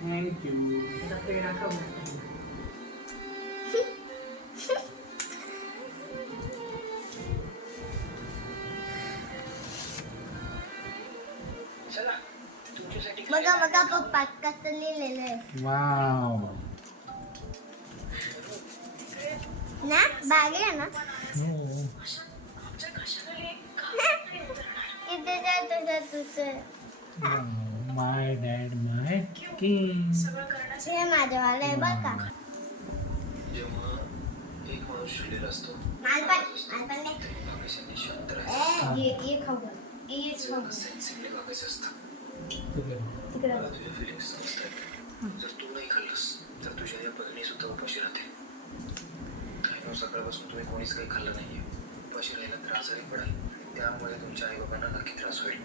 Thank you. आता पेढा खाऊ. बघा बघा पप्पा कसं लिहिलेलं आहे वाव. ना बागे आहे ना हो. इथे जा तुझं तुझं माय डॅड माय किंग. हे माझ्यावालं आहे बघ का जेव्हा एक माणूस शिलेला असतो मालपण ये खाऊ ये खाऊ सेन्सिटिव्ह लागायचं असतं. तिकडं मला तुझ्या फिलिंग्स समजतात. जर तू नाही खाल्लंस तर तुझ्या या बहिणी सुद्धा उपाशी राहते. काही दिवस सकाळपासून तुम्ही कोणीच काही खाल्लं नाहीये. उपाशी राहायला त्रास जरी पडाल त्यामुळे तुमच्या आई बाबांना नक्की त्रास होईल.